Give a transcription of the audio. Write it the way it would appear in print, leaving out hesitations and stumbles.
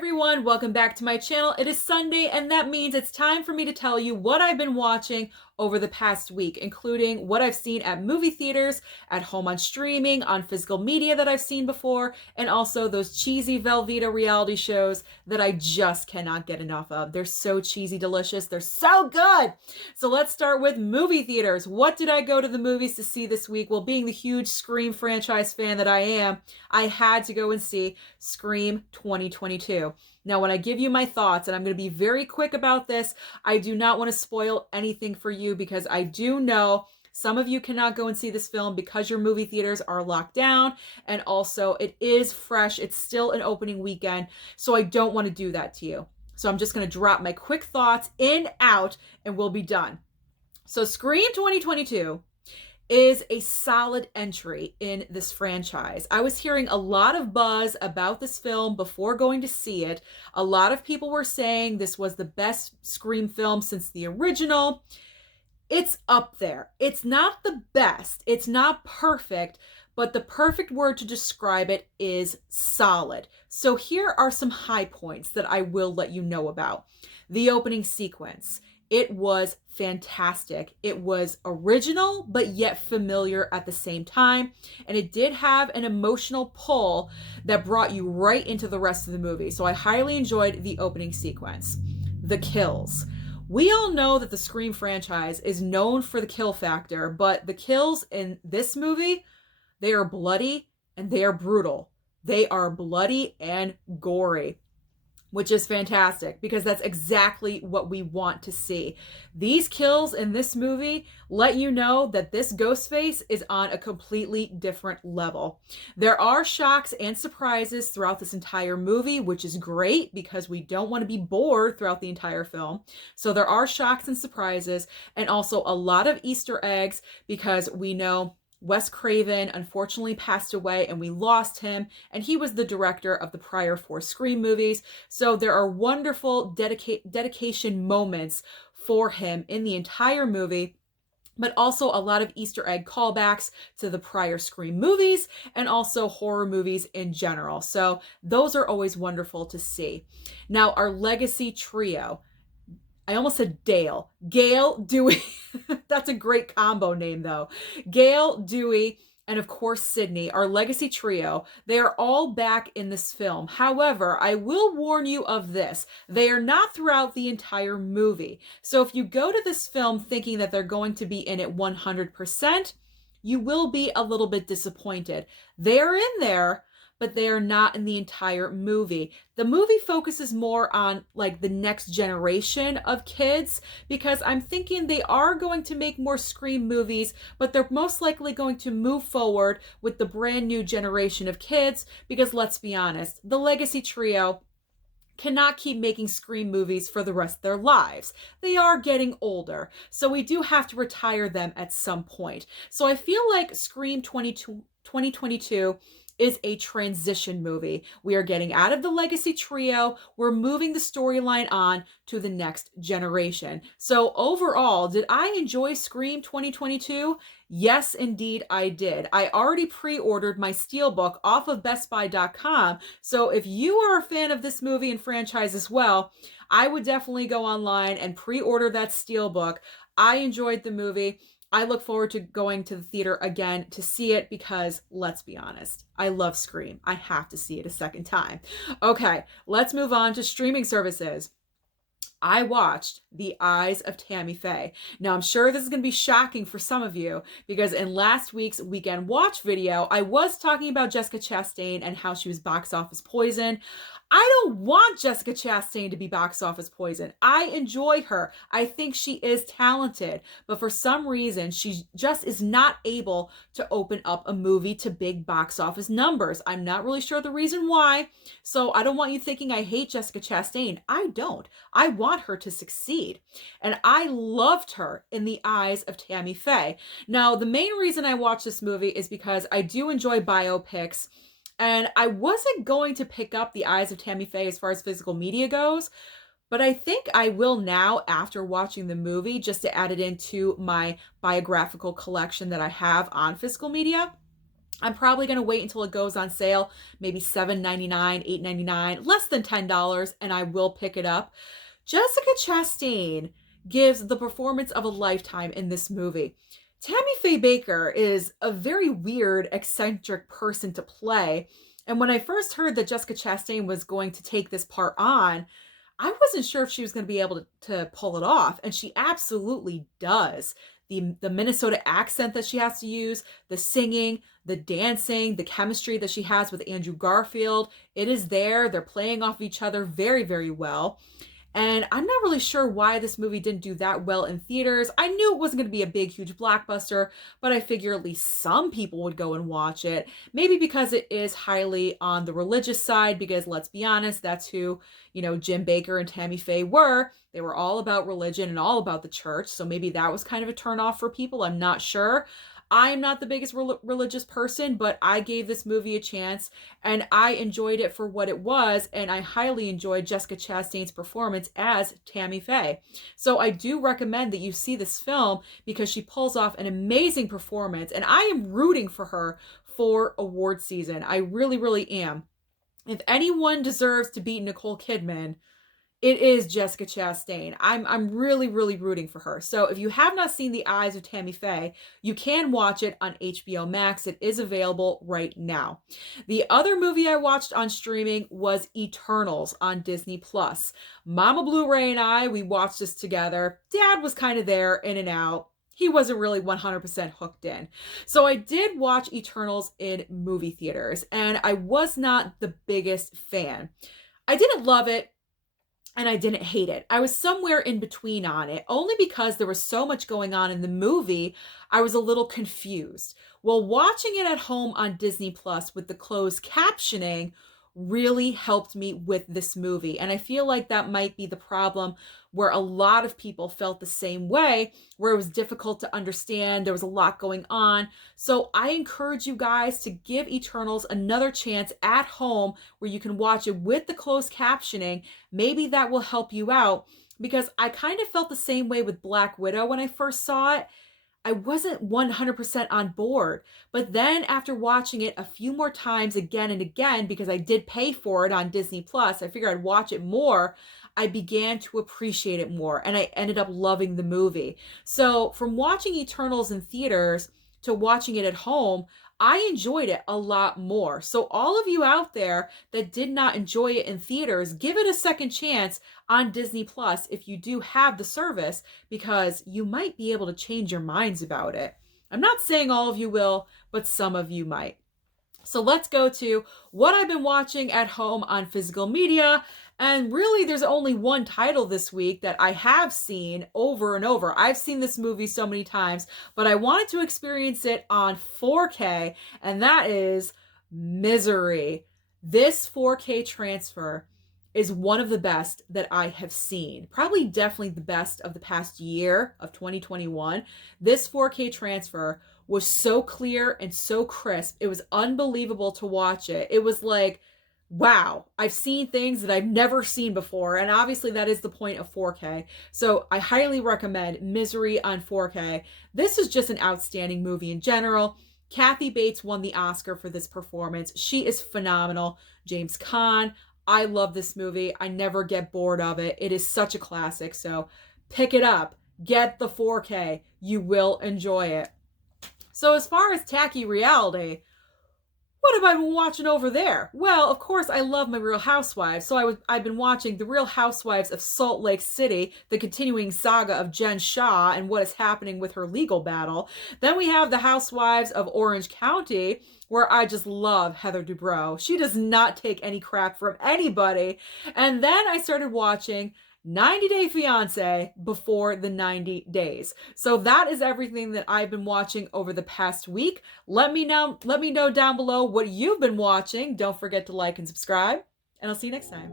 everyone, welcome back to my channel. It is Sunday and that means it's time for me to tell you what I've been watching over the past week, including what I've seen at movie theaters, at home on streaming, on physical media that I've seen before, and also those cheesy Velveeta reality shows that I just cannot get enough of. They're so cheesy delicious. They're so good. So let's start with movie theaters. What did I go to the movies to see this week? Well, being the huge Scream franchise fan that I am, I had to go and see Scream 2022. Now, when I give you my thoughts, and I'm going to be very quick about this, I do not want to spoil anything for you because I do know some of you cannot go and see this film because your movie theaters are locked down, and also it is fresh. It's still an opening weekend, so I don't want to do that to you. So I'm just going to drop my quick thoughts in, out, and we'll be done. So Scream 2022 is a solid entry in this franchise. I was hearing a lot of buzz about this film before going to see it. A lot of people were saying this was the best Scream film since the original. It's up there. It's not the best. It's not perfect, but the perfect word to describe it is solid. So here are some high points that I will let you know about. The opening sequence. It was fantastic. It was original, but yet familiar at the same time. And it did have an emotional pull that brought you right into the rest of the movie. So I highly enjoyed the opening sequence. The kills. We all know that the Scream franchise is known for the kill factor, but the kills in this movie, they are bloody and they are brutal. They are bloody and gory, which is fantastic because that's exactly what we want to see. These kills in this movie let you know that this Ghostface is on a completely different level. There are shocks and surprises throughout this entire movie, which is great because we don't want to be bored throughout the entire film. So there are shocks and surprises, and also a lot of Easter eggs because we know Wes Craven unfortunately passed away and we lost him, and he was the director of the prior 4 Scream movies. So there are wonderful dedication moments for him in the entire movie, but also a lot of Easter egg callbacks to the prior Scream movies and also horror movies in general. So those are always wonderful to see. Now, our legacy trio. I almost said Dale. Gale, Dewey. That's a great combo name, though. Gale, Dewey, and of course Sydney, our legacy trio. They are all back in this film. However, I will warn you of this. They are not throughout the entire movie. So if you go to this film thinking that they're going to be in it 100%, you will be a little bit disappointed. They're in there, but they are not in the entire movie. The movie focuses more on like the next generation of kids because I'm thinking they are going to make more Scream movies, but they're most likely going to move forward with the brand new generation of kids because let's be honest, the legacy trio cannot keep making Scream movies for the rest of their lives. They are getting older, so we do have to retire them at some point. So I feel like Scream 2022 is a transition movie. We are getting out of the legacy trio. We're moving the storyline on to the next generation. So overall, did I enjoy Scream 2022? Yes, indeed I did. I already pre-ordered my steelbook off of bestbuy.com. So if you are a fan of this movie and franchise as well, I would definitely go online and pre-order that steelbook. I enjoyed the movie. I look forward to going to the theater again to see it because, let's be honest, I love Scream. I have to see it a second time. Okay, let's move on to streaming services. I watched The Eyes of Tammy Faye. Now, I'm sure this is going to be shocking for some of you because in last week's Weekend Watch video, I was talking about Jessica Chastain and how she was box office poison. I don't want Jessica Chastain to be box office poison. I enjoy her. I think she is talented, but for some reason, she just is not able to open up a movie to big box office numbers. I'm not really sure the reason why, so I don't want you thinking I hate Jessica Chastain. I don't. I want her to succeed, and I loved her in The Eyes of Tammy Faye. Now, the main reason I watched this movie is because I do enjoy biopics, and I wasn't going to pick up The Eyes of Tammy Faye as far as physical media goes, but I think I will now after watching the movie just to add it into my biographical collection that I have on physical media. I'm probably going to wait until it goes on sale, maybe $7.99, $8.99, less than $10, and I will pick it up. Jessica Chastain gives the performance of a lifetime in this movie. Tammy Faye Baker is a very weird, eccentric person to play. And when I first heard that Jessica Chastain was going to take this part on, I wasn't sure if she was going to be able to pull it off. And she absolutely does. The Minnesota accent that she has to use, the singing, the dancing, the chemistry that she has with Andrew Garfield, it is there. They're playing off each other very, very well. And I'm not really sure why this movie didn't do that well in theaters. I knew it wasn't going to be a big, huge blockbuster, but I figure at least some people would go and watch it. Maybe because it is highly on the religious side, because let's be honest, that's who, Jim Baker and Tammy Faye were. They were all about religion and all about the church. So maybe that was kind of a turnoff for people. I'm not sure. I'm not the biggest religious person, but I gave this movie a chance and I enjoyed it for what it was. And I highly enjoyed Jessica Chastain's performance as Tammy Faye. So I do recommend that you see this film because she pulls off an amazing performance. And I am rooting for her for award season. I really, really am. If anyone deserves to beat Nicole Kidman, it is Jessica Chastain. I'm really, really rooting for her. So if you have not seen The Eyes of Tammy Faye, you can watch it on HBO Max. It is available right now. The other movie I watched on streaming was Eternals on Disney Plus. Mama Blu-ray and I, we watched this together. Dad was kind of there, in and out. He wasn't really 100% hooked in. So I did watch Eternals in movie theaters, and I was not the biggest fan. I didn't love it, and I didn't hate it. I was somewhere in between on it, only because there was so much going on in the movie, I was a little confused. Well, watching it at home on Disney Plus with the closed captioning really helped me with this movie. And I feel like that might be the problem where a lot of people felt the same way, where it was difficult to understand. There was a lot going on. So I encourage you guys to give Eternals another chance at home where you can watch it with the closed captioning. Maybe that will help you out, because I kind of felt the same way with Black Widow when I first saw it. I wasn't 100% on board. But then after watching it a few more times again and again, because I did pay for it on Disney Plus, I figured I'd watch it more, I began to appreciate it more, and I ended up loving the movie. So from watching Eternals in theaters to watching it at home, I enjoyed it a lot more. So all of you out there that did not enjoy it in theaters, give it a second chance on Disney Plus if you do have the service, because you might be able to change your minds about it. I'm not saying all of you will, but some of you might. So let's go to what I've been watching at home on physical media. And really, there's only one title this week that I have seen over and over. I've seen this movie so many times, but I wanted to experience it on 4K, and that is Misery. This 4K transfer is one of the best that I have seen. Probably definitely the best of the past year of 2021. This 4K transfer was so clear and so crisp. It was unbelievable to watch it. It was like, wow, I've seen things that I've never seen before. And obviously that is the point of 4K. So I highly recommend Misery on 4K. This is just an outstanding movie in general. Kathy Bates won the Oscar for this performance. She is phenomenal. James Caan, I love this movie. I never get bored of it. It is such a classic. So pick it up. Get the 4K. You will enjoy it. So as far as tacky reality, what have I been watching over there? Well, of course, I love my Real Housewives. So I've been watching The Real Housewives of Salt Lake City, the continuing saga of Jen Shah and what is happening with her legal battle. Then we have The Housewives of Orange County, where I just love Heather Dubrow. She does not take any crap from anybody. And then I started watching 90 Day Fiance before the 90 days. So that is everything that I've been watching over the past week. Let me know down below what you've been watching. Don't forget to like and subscribe, and I'll see you next time.